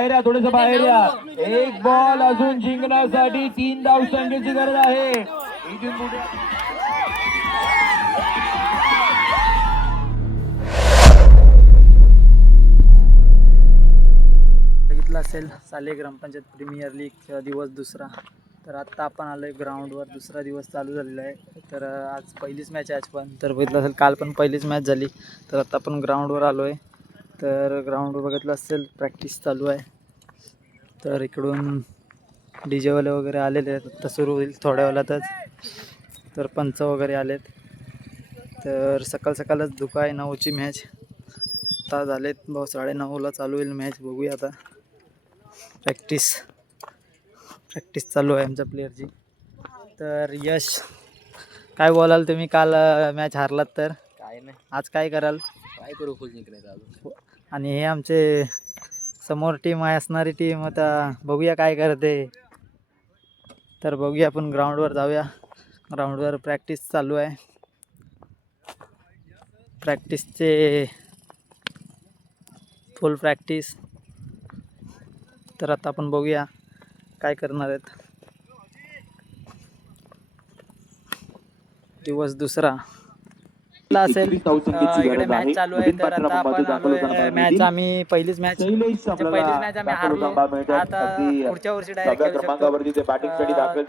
बाहेर या थोडस बाहेर या. एक बॉल अजून जिंकण्यासाठी तीन धाव संख्येची गरज आहे. इथून पुढे. बघितलं असेल साले ग्रामपंचायत प्रीमियर लीगचा दिवस दुसरा. तर आत्ता आपण आलो आहे ग्राउंडवर दुसरा दिवस चालू झालेला आहे. तर आज पहिलीच मॅच आहे आज पण. तर बघितलं असेल काल पण पहिलीच मॅच झाली. तर आत्ता आपण ग्राउंडवर आलो आहे तर ग्राउंडवर बघितलं असेल प्रॅक्टिस चालू आहे. तर इकडून डी जेवाले वगैरे आलेले आहेत. आत्ता सुरू होईल थोड्या वेळातच तर पंच वगैरे आलेत. तर सकाळ सकाळच धुका आहे नऊची मॅच आता झालेत भाऊ साडेनऊला चालू होईल मॅच बघूया आता. प्रॅक्टिस प्रॅक्टिस चालू आहे आमच्या प्लेअरची तर यश काय बोलाल तुम्ही? काल मॅच हारलात तर? काय नाही. आज काय कराल? काय करू? फुल जिंकण्याचं अजून. आणि हे आमचे समोर टीम आहे असणारी टीम आता बघूया काय करते. तर बघूया आपण ग्राउंडवर जाऊया. ग्राउंडवर प्रॅक्टिस चालू आहे. प्रॅक्टिसचे फुल प्रॅक्टिस तर आता आपण बघूया काय करणार आहेत. दिवस दुसरा. असेल. इकडे मॅच चालू आहे. तर आता आपण मॅच आम्ही पहिलीच मॅच पहिलीच मॅच आम्ही हारलो. आता पुढच्या वर्षी डायरेक्ट खेळू शकतो.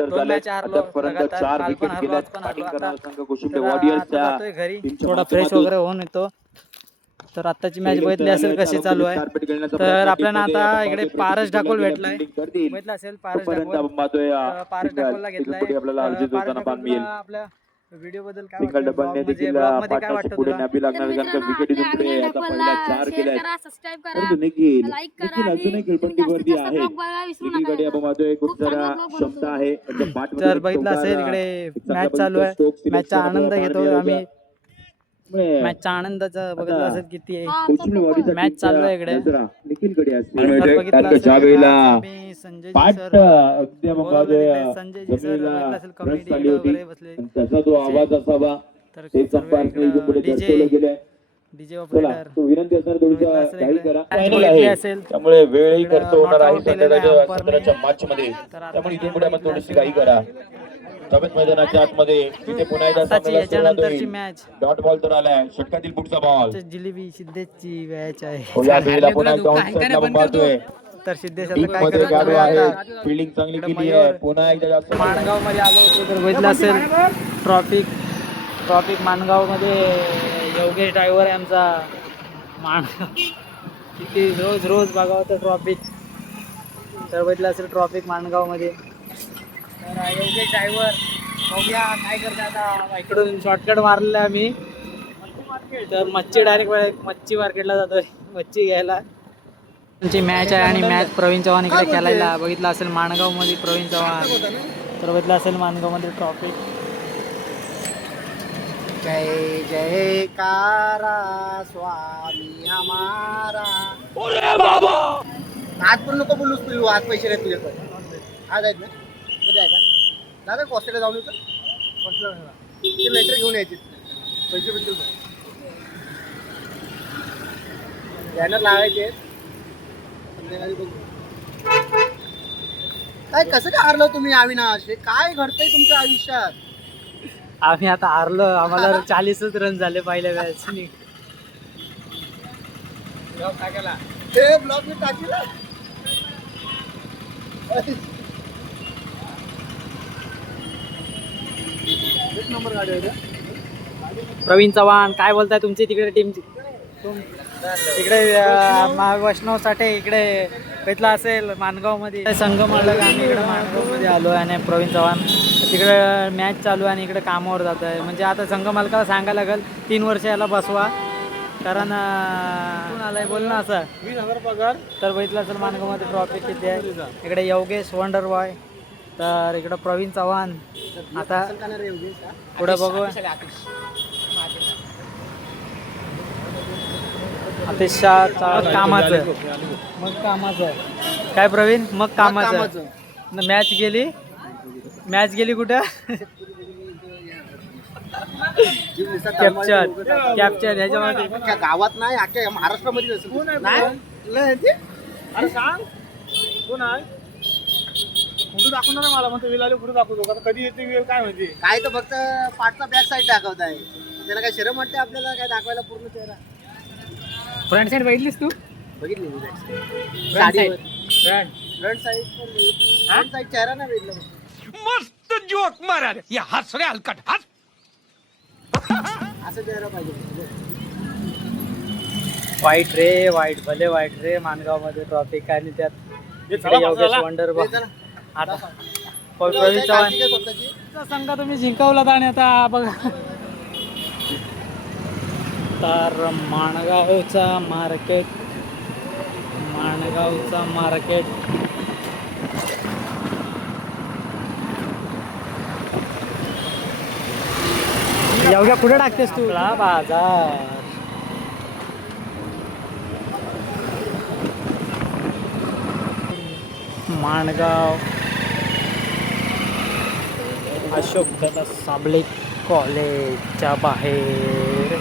दोन हारलो, लगातार. काल पण हारलो, आज पण हारलो. आता- घरी. थोडा फ्रेश वगैरे होऊन येतो. तर आत्ताची मॅच बघितली असेल कशी चालू आहे. तर आपल्याला आता इकडे पारस ढाकोल भेटलाय. बघितलं असेल पारस ढाकोल पारस. ढाकोलला घेतलाय. आपल्या व्हिडिओ बद्दल काय सिंगल डबल Vlog ने म्हणजे देखील vlog मध्ये काय पार्टनरशिप वाटतं पुढे तुला लागणार कारण विकेट इथून पुढे आता पहिल्या चार केल्या. आहेत करा. करा निखिल लाईक निखिल करा अजूनही आणि खेळपट्टीवरती जास्तीत जास्त आहे. ब्लॉग बघायला विसरू निखिलकडे आपण नका पाहतोय खूप खूप चांगला जरा block क्षमता. आहे. त्याच्या पाठमध्ये तर एक बघितलं चौकार, असेल एक इकडे मॅच चालू आहे. मॅचचा आनंद घेतो आम्ही. त्यामुळे मॅचचा आनंदाचा बघितलं आता- असेल किती आहे मॅच चालू आहे इकडे. नजरा निखिलकडे असते तर बघितलं कारण का असेल ज्या आज वेळेला आम्ही संजयजी पाठ सर अगदी आपण बोलवलेले पाहतोय संजयजी सर जमिनीला बघितलं असेल रस कमिटी आली होती वगैरे बसले आणि त्याचा जो आवाज असावा तर ते सर्व संपार्कने इथून पुढे इकडं दर्शवलं डीजे गेलंय डीजे चला ऑपरेटर तो विनंती असणार बघितलं थोडीसा असेल काही इकडे. करा Match Final बघितली आहे. असेल. त्यामुळे वेळही खर्च होणार आहे संध्याकाळच्या. सत्राच्या मॅच मध्ये त्यामुळे इथून पुढे थोडीशी. काही करा तब्येत मैदानाच्या आतमध्ये इथे पुन्हा एकदा मॅच डॉट बॉल तर आलाय. षटकातील पुढचा बॉल. जिलेबी सिद्धेशची मॅच आहे. हो, या पुन्हा पाहतोय तर सिद्धेशमध्ये करत गाडू आहे. फिल्डिंग चांगली केली आहे. पुन्हा एकदा जास्त माणगावमध्ये आलो होतो तर बघितलं असेल. ट्रॉफिक ट्रॉफिक माणगावमध्ये योगेश ड्रायव्हर आहे आमचा. माणगाव. किती रोज रोज बघावं होतं ट्रॉफिक. तर बघितलं असेल ट्रॉफिक माणगावमध्ये तर योगेश ड्रायव्हर बघूया काय करते आता. इकडून शॉर्टकट मारलेला आम्ही. तर मच्छी डायरेक्ट मच्छी मार्केटला जातोय. मच्छी घ्यायला. त्यांची मॅच आहे आणि मॅच प्रवीण चव्हाण इकडे खेळायला बघितलं असेल माणगावमध्ये प्रवीण चव्हाण. तर बघितलं असेल माणगावमध्ये ट्रॉफिक जय जय कारा स्वामी हमारा. आज पण नको बोलूस तू आज पैसे नाही तुझ्याकडे. आज आहेत ना? उद्या आहे का? दादा कॉस्टेला जाऊन येतो. कॉस्टेला ते लेटर घेऊन यायचे. पैसे भेटतील बॅनर लावायचे. संध्याकाळी बघू. काय कसं काय हारलो तुम्ही अविनाश? हे काय घडतंय तुमच्या आयुष्यात? आम्ही आता हारलो. आम्हाला चाळीसच रन झाले पहिल्या मॅच ते ब्लॉग मी टाकील एक नंबर गाडी आहे रे. प्रवीण चव्हाण काय बोलताय तुमची तिकडे टीमची इकडे अं, मा- वैष्णव साठे इकडे भेटला असेल माणगावमध्ये संगम आलं का आम्ही इकडे माणगावमध्ये आलो आणि प्रवीण चव्हाण तिकडे मॅच चालू आहे आणि इकडे कामावर जात आहे. म्हणजे आता संघ मालकाला सांगायला लागेल तीन वर्ष याला बसवा. कारण आलाय बोल ना असं. वीस हजार पगार. तर बघितलं असेल माणगावमध्ये ट्रॉफी किती आहे. इकडे योगेश वंडर बॉय तर इकडं प्रवीण चव्हाण. आता हा? पुढे बघू अतिश कामाचं. मग कामाचं. काय प्रवीण? मग कामाचं. मॅच गेली? मॅच गेली कुठं? कॅप्चर. कॅप्चर. ह्याच्यामध्ये गावात नाही अख्ख्या महाराष्ट्रामध्ये असेल. नाही? लय आहे ते? अरे सांग. कोण आहे? फोटो दाखवणार मला म्हणतो वेळ आले फोटो दाखवतो. आता कधी येते वेळ काय माहिती? काय तर फक्त पाठचा बॅक साईड दाखवत आहे त्याला काय शरम वाटते आपल्याला काय दाखवायला पूर्ण चेहरा? फ्रंट साईड बघितलीस तू? बघितली साडीवर. Front front side front side चेहरा नाही बघितला मस्त जोक मारा या हस रे हलकट. हस असं चेहरा पाहिजे. वाईट रे वाईट भले वाईट रे. मानगावमध्ये ट्रॉफिक आणि त्यात हे. वंडर. आता प्रवीण चव्हाण? संघ तुम्ही जिंकवलात आणि आता बघा. तर माणगावचा मार्केट माणगावचा मार्केट एवढ्या कुठे टाकतेस तू? बाजार. माणगाव. अशोक दादा साबळे कॉलेजच्या बाहेर.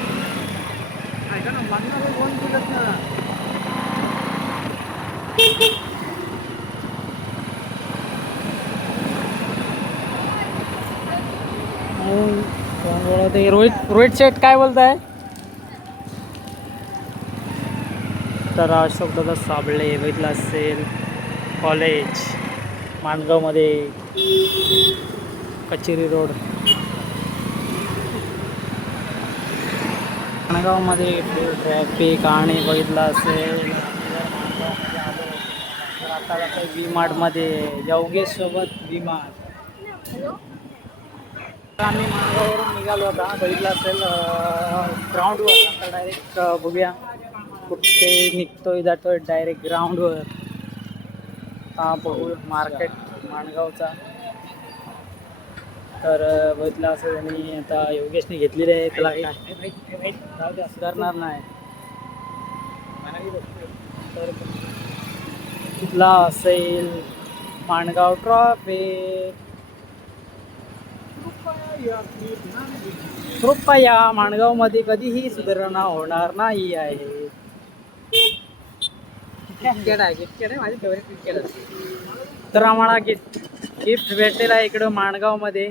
हो, ते रोहित रोहित शेठ काय बोलताय? तर अशोक दादा साबळे बघितलं असेल कॉलेज माणगावमध्ये. कचेरी रोड. माणगावमध्ये ट्रॅफिक आणि बघितलं असेल. तर आता जातोय व्ही मार्टमध्ये योगेश सोबत व्ही मार्ट आम्ही माणगाववरून निघालो आता. बघितलं असेल ग्राउंडवर आता डायरेक्ट बघूया. कुठे निघतोय जातोय डायरेक्ट ग्राउंडवर हा बघू मार्केट माणगावचा. तर बघितलं असं त्यांनी आता योगेशने घेतलेले आहे त्याला काही सुधारणार नाही. तर कुठला असेल? माणगाव ट्रॉफी कृपया माणगावमध्ये कधीही सुधारणा होणार नाही आहे. क्रिकेट आहे? क्रिकेट आहे माझी फेवरेट क्रिकेट तर आम्हाला गिफ्ट गिफ्ट भेटलेलं आहे इकडं माणगावमध्ये.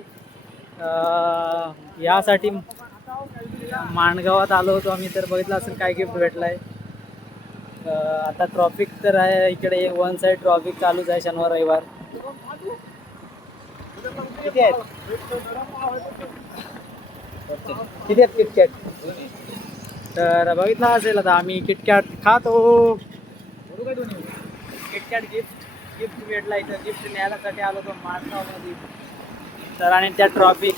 यासाठी माणगावात आलो होतो आम्ही तर बघितलं असेल काय गिफ्ट भेटलं आहे आता ट्रॉफिक तर आहे इकडे वन साईड ट्रॉफिक चालूच आहे शनिवार रविवार. किती आहेत? किती आहेत किटकॅट तर बघितलं असेल आता आम्ही किटकॅट खातो. किटकॅट गिफ्ट गिफ्ट भेटला इथं गिफ्ट न्यायसाठी आलो तो माणगावमध्ये. तर आणि त्या ट्रॉफी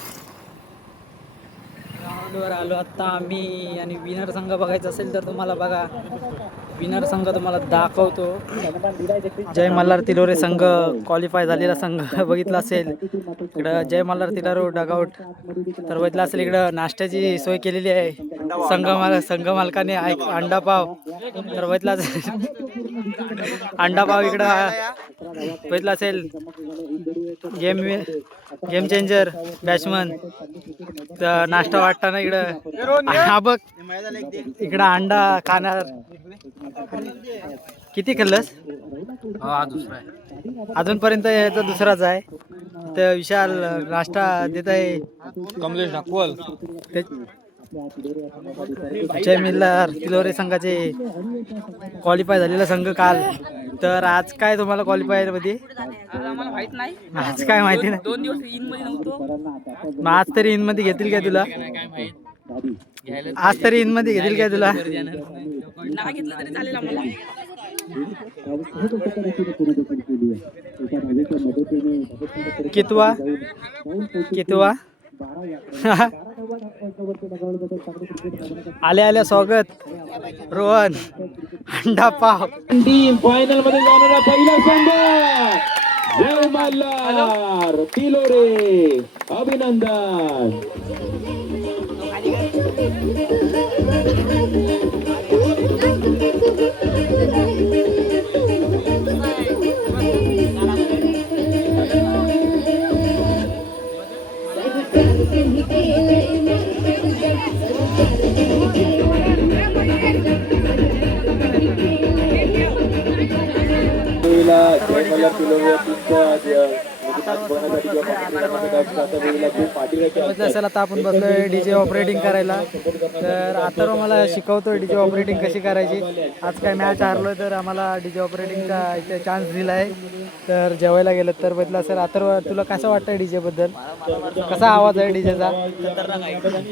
ग्राउंडवर आलो आत्ता आम्ही आणि विनर संघ बघायचा असेल तर तुम्हाला बघा. विनर संघ तुम्हाला दाखवतो. जय मल्हार तिलोरे संघ क्वालिफाय झालेला संघ बघितला असेल. इकडं जय मल्हार तिलारो डगआउट तर बघितलं असेल इकडं नाश्त्याची सोय केलेली आहे. संघ माल संघ मालकाने ऐक- अंडा पाव. तर बघितला असेल. अंडा पाव इकडं. बघितला असेल. गेम गेम चेंजर बॅट्समन तर नाश्ता वाटताना इकडं? हा बघ. इकडं अंडा खाणार. किती खाल्लंस? हा दुसरा आहे. अजूनपर्यंत याचा दुसराच आहे. तर विशाल नाश्ता देत आहे कमलेश नागवल ते- जय मिल्लर तिलोरे संघाचे क्वालिफाय झालेला संघ काल. तर आज काय तुम्हाला क्वालिफायरमध्ये माहीत नाही आज काय माहिती नाही. दोन दिवस इनमध्ये नव्हतो मग आज तरी इनमध्ये घेतील काय तुला? आज तरी इनमध्ये घेतील काय तुला? कितवा? कितवा? आले आल्या स्वागत. रोहन अंडा पाव. टीम फायनलमध्ये जाणारा पहिला संघ. मल्हार तिलोरे अभिनंदन. Thank you. असेल आता आपण बसलोय डीजे ऑपरेटिंग करायला. तर आता मला शिकवतोय डीजे ऑपरेटिंग कशी करायची. आज काय मॅच हारलोय तर आम्हाला डीजे ऑपरेटिंगचा इथे चान्स दिला आहे तर जेवायला गेलं तर बघितलं सर आता तुला कसं वाटतं डीजे बद्दल? कसा आवाज आहे डीजेचा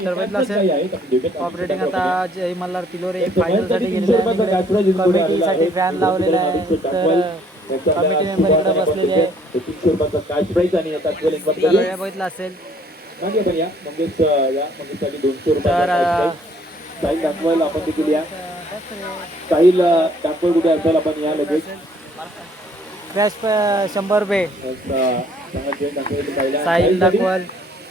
तर बघितलं सर ऑपरेटिंग आता जय मल्हार तिलोरे फायनलसाठी गेलेले आहे. फॅन लावलेला आहे. तर कमिटी मेंबर इकडे बसलेले आहे. बघितलं असेल. तर अं, साईल दाखवायला आपण देखील या दाखवाय कुठे असेल आपण या लगेच. क्रॅश शंभर रुपये. साहिल दाखवाल.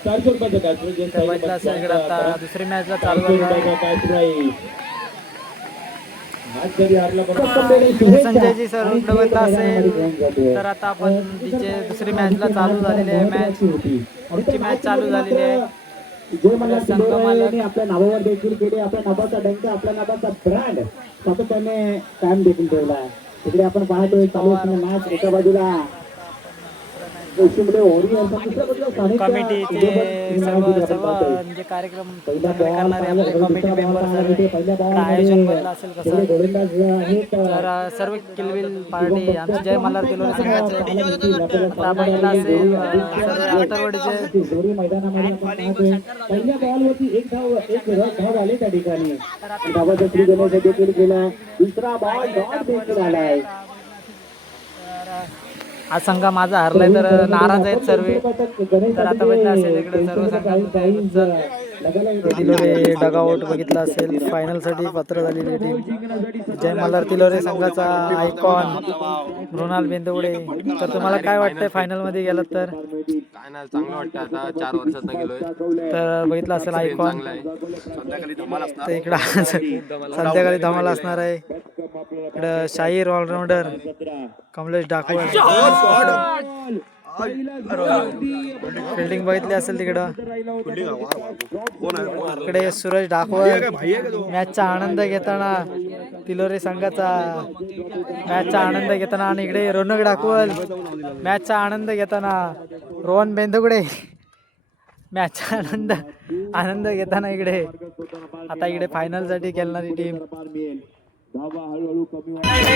चारशे रुपयाचं आता दुसरी मॅचला चालू आहे cash prize. Match जरी हारला पण संजयजी सर बघितलं असेल तर आता आपण तिचे दुसरी मॅचला चालू झालेली आहे. मॅच पुढची मॅच चालू झालेली आहे. जे मला यांनी आपल्या नावावर देखील केले. आपल्या नावाचा डंक आपल्या नावाचा ब्रँड सातत्याने कायम देखील ठेवला आहे. तिकडे आपण पाहतोय चालू मॅच एका बाजूला पश्चिमकडे ओरियन्स आणि दुसऱ्या बाजूला सानिध्य कमिटीचे सर्व. म्हणजे कार्यक्रम चांगले बॉल करणारे आपले कमिटी दुसरा मेंबर बॉल सर्व तर आयोजन असेल कसं? तर किलबिल पार्टी आमचे जय मल्हार किलोरे संघाचे आता बघितलं असेल सर्व आतरवाडीचे जोरी मैदानामध्ये आपण पाहतोय. पहिल्या बॉलवरती एक हा संघ माझा हरलाय तर नाराज आहेत सर्व. तर आता बघितलं असेल इकडे सर्व संघांचं तिलोरे डगाआउट बघितला असेल. फायनलसाठी पात्र झालेली टीम जय मल्हार तिलोरे संघाचा आयकॉन मृणाल बेंदवडे. तर तुम्हाला काय वाटतंय फायनलमध्ये गेलात तर? काय नाही चांगलं वाटतं आता चार वर्षात गेलोय. तर बघितलं असेल आयकॉन तर इकडं संध्याकाळी धमाल असणार आहे. इकडं शाहीर ऑलराऊंडर कमलेश डाकवळ फिल्डिंग बघितली असेल तिकडं. इकडे सुरेश डाकवळ. मॅचचा आनंद घेताना तिलोरे संघाचा मॅचचा आनंद घेताना आणि इकडे रोनक डाकवल मॅचचा आनंद घेताना रोहन बेंदुगडे. मॅचचा आनंद आनंद घेताना इकडे. आता इकडे फायनलसाठी खेळणारी टीम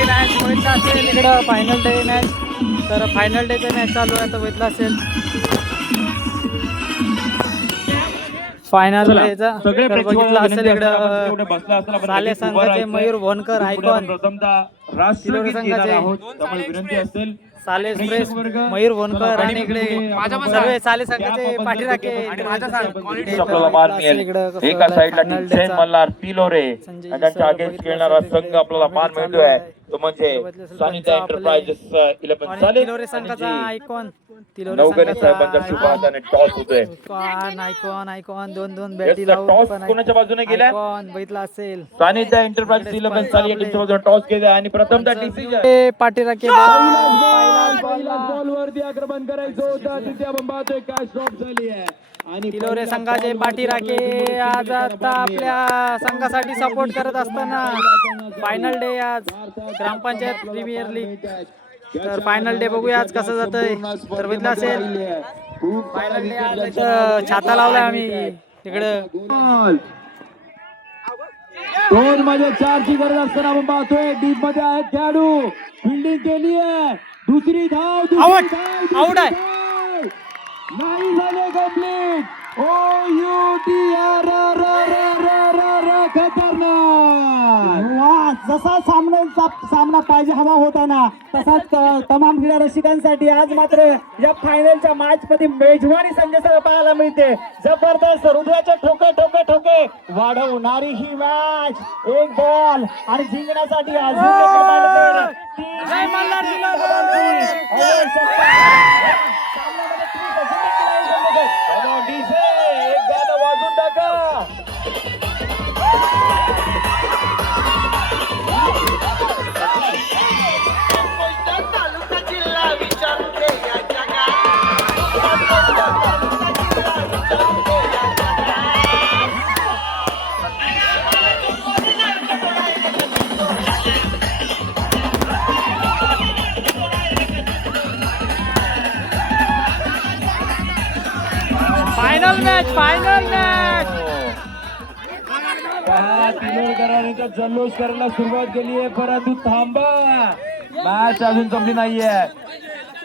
इकडं फायनल डे मॅच तर फायनल डेचा मॅच चालू आहे आता बघितलं असेल. फायनल डेचा सगळे तर बघितलं असेल इकडं बसला असेल आपण साले संघाचे. मयूर भोनकर आपण आयकॉन संघाचे विनंती असेल साले एक्सप्रेस मयूर भोनकर आणि इकडे सर्व साले संघाचे पाठीराखे आपल्याला मान मिळेल एका साईडला टीम मल्हार तिलोरे आणि त्यांच्या अगेन्स्ट खेळणारा संघ आपल्याला मान मिळतोय. तो म्हणजे सानिता एंटरप्राइजेस इलेव्हन साले तिलोरे संघाचा आयकॉन तिलोरे नवगणे साहेबांचा शुभ हाताने टॉस होतोय. आयकॉन आयकॉन आयकॉन दोन दोन बॅटी लावून टॉस कोणाच्या बाजूने गेलाय? आयकॉन बघितला असेल. सानिध्य एंटरप्राइजेस इलेव्हन साली या टीमच्या बाजूने टॉस केला आणि प्रथमतः डिसिजन ए, पाठीराखे बॉल वरती आक्रमण करायचं होतं. तिथे आपण पाहतोय काय स्टॉप झाली आहे. आणि तिलोरे संघाचे पाठीराखे आज आता आपल्या संघासाठी सपोर्ट करत असताना फायनल डे आज ग्रामपंचायत प्रीमियर लीग तर फायनल डे बघूया आज कसं जातंय. तर बघितलं असेल. फायनल डे आज छाता लावलाय आम्ही तिकडं. दोन मध्ये चारची गरज असताना आपण पाहतोय. डीपमध्ये आहेत खेळाडू. फिल्डिंग केली आहे दुसरी धाव दुसरी Out. आहे. नाही झाले कंप्लीट ओ यू टी आर खतरनाक. वा जसा सामना सामना पाहिजे हवा होता ना तसाच तमाम क्रीडा रसिकांसाठी आज मात्र या फायनलच्या मॅच मध्ये मेजवानी संजय पाहायला मिळते. जबरदस्त हृदयाच्या वाढवणारी ही मॅच. एक बॉल आणि जिंकण्यासाठी अजून देखील पाहिलं तर फायनल मॅच फायनल मॅच तिलोरकरांनी तर जल्लोष करायला सुरुवात केली आहे परंतु थांबा. मॅच अजून संपली नाहीये.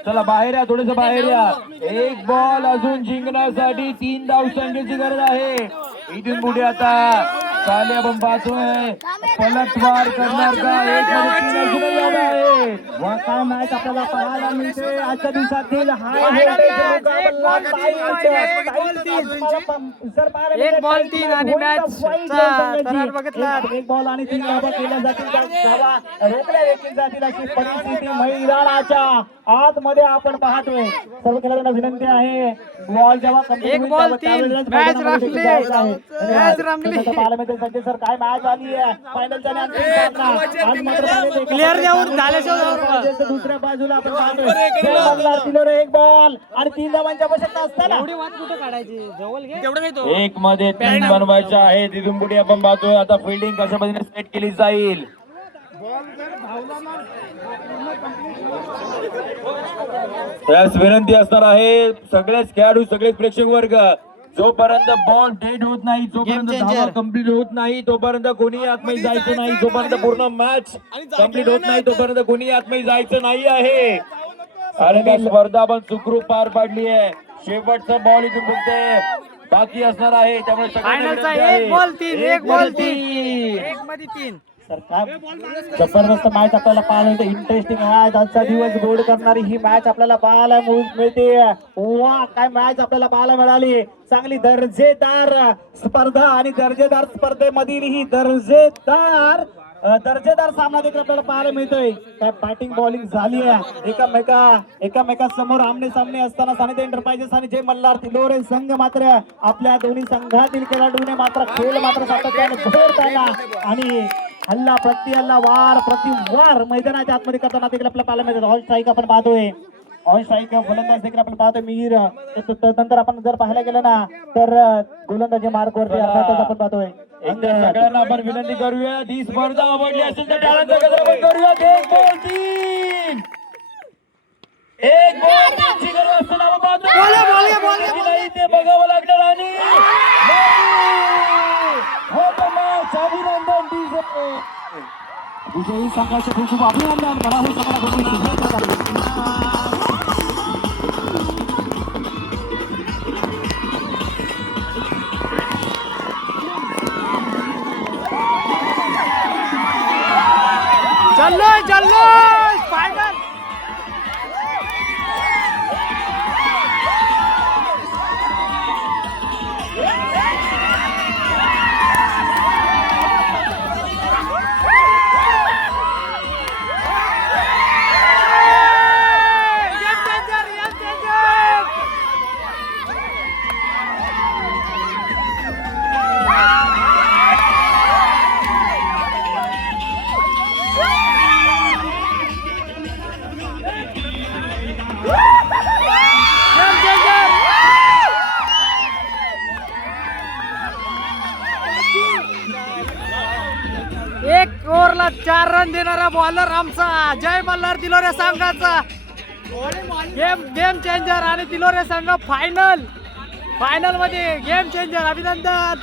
चला बाहेर या थोडस बाहेर या. एक बॉल अजून जिंकण्यासाठी तीन धाव संख्येची गरज आहे. इथून पुढे आता पाहतोय पलटवार करणार का? एक मध्ये काय मॅच आपल्याला पाहायला मिळते आजच्या दिवसातील हाय एक बॉल तीन आणि मॅच. बघितला. एक- बॉल आणि तीन धावा केल्या जातील. धावा रोखल्या देखील जातील अशी परिस्थिती मैदानाच्या आतमध्ये आपण पाहतोय. सर्व खेळाडूंना विनंती आहे. बॉल जेव्हा एक बॉल तीन. मॅच रंगली. आहे. मॅच रंगली. संजय सर काय मॅच आली आहे? फायनलचा झाल्याशिवाय नका. राजेशच्या दुसऱ्या बाजूला आपण एक बॉल आणि तीन धावांच्या आवश्यकता असताना कुठं काढायची? एक मध्ये तीन बनवायच्या आहे. तिथून पुढे आपण पाहतोय. आता फिल्डिंग कशा पद्धतीने सेट केली जाईल? त्यास विनंती असणार आहे. सगळेच खेळाडू सगळेच प्रेक्षक वर्ग. जोपर्यंत बॉल डेड होत नाही जोपर्यंत. धावा कंप्लीट होत नाही तोपर्यंत कोणी आतमध्ये जायचं नाही जोपर्यंत पूर्ण मॅच कंप्लीट होत नाही तोपर्यंत कोणी आतमध्ये जायचं नाही आहे. आणि त्या स्पर्धा पण सुखरूप पार पाडली आहे. शेवटचा बॉल इथून फक्त बाकी असणार आहे. त्यामुळे सगळ्यांना. एक बॉल तीन एक बॉल तीन. एक मध्ये तीन. तर काय जबरदस्त मॅच आपल्याला पाहायला मिळते इंटरेस्टिंग मॅच आजचा दिवस गोड करणारी ही मॅच आपल्याला पाहायला मिळ- मिळते. वा काय मॅच आपल्याला पाहायला मिळाली. चांगली दर्जेदार स्पर्धा आणि दर्जेदार स्पर्धेमधील ही दर्जेदार दर्जेदार सामना देखील आपल्याला पाहायला मिळतोय. काय बॅटिंग बॉलिंग झाली आहे. एकामेका एकामेका समोर आमने सामने असताना सानिध्य एंटरप्राइजेस आणि जय मल्हार तिलोरे संघ मात्र आपल्या दोन्ही संघातील खेळाडूने मात्र खेळ मात्र सातत्याने आणि हल्ला प्रति हल्ला वार प्रति वार. मैदानाच्या आतमध्ये करताना देखील आपल्याला पाहायला मिळतात ऑल स्ट्राईक आपण पाहतोय. ऑन स्ट्राईक गोलंदाज देखील आपण पाहतोय. मीर त- त- नंतर आपण जर पाहायला गेलं ना तर गोलंदाजी मार्क वरती अर्थातच आपण पाहतोय. सगळ्यांना आपण विनंती करूया. ही स्पर्धा आवडली असेल तर टाळ्यांचा गजर आपण करूया. एक बॉल तीन. एक बॉल तीनची गरज असताना ते बघावं लागणार आणि हो तर match. अभिनंदन DJ. विजयी संघाचे खूप खूप अभिनंदन मला हे सगळ्या गोष्टी शुभेच्छा द्यावी. चाललोय चाललोय मोठा बॉलर आमचा. जय मल्हार दिलोरे संघाचा. गेम गेम चेंजर आणि दिलोरे संघ फायनल फायनलमध्ये गेम चेंजर अभिनंदन.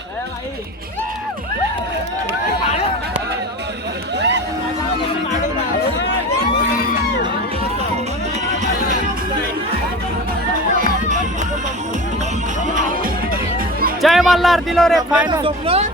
जय मल्हार दिलोरे फायनल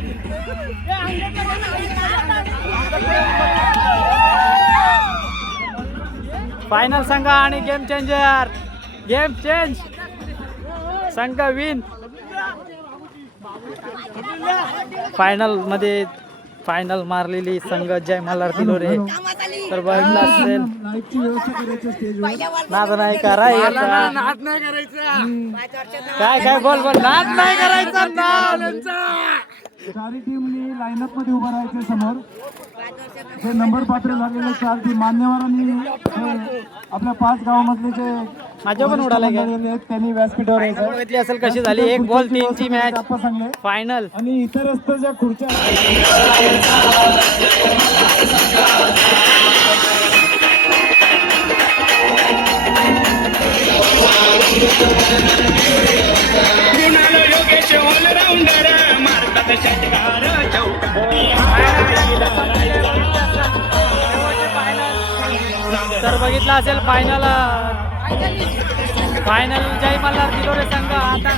फायनल संघ आणि गेम चेंजर गेम चेंज संघ विन फायनलमध्ये फायनल मारलेली संघ जय मल्हार तिलोरे. तर बघितलं असेल. लाईटची व्यवस्था करायची. स्टेजवर नाद नाही करायचा. काय काय बोल बोल. नाद नाही करायचा. टीमनी लाईनअपमध्ये उभं राहायचे समोर. जे नंबर पात्र झालेले चार टीम मान्यवरांनी हे आपल्या पाच गावामधले जे माझ्या पण उडाला त्यांनी व्यासपीठावर यायचं. बघितली असेल कशी झाली? एक बॉल तीनची मॅच आपण सांगले. फायनल आणि इतरस्त ज्या खुर्च्या तर बघितलं असेल फायनल फायनल जय मल्हार दिलोरे संघ आता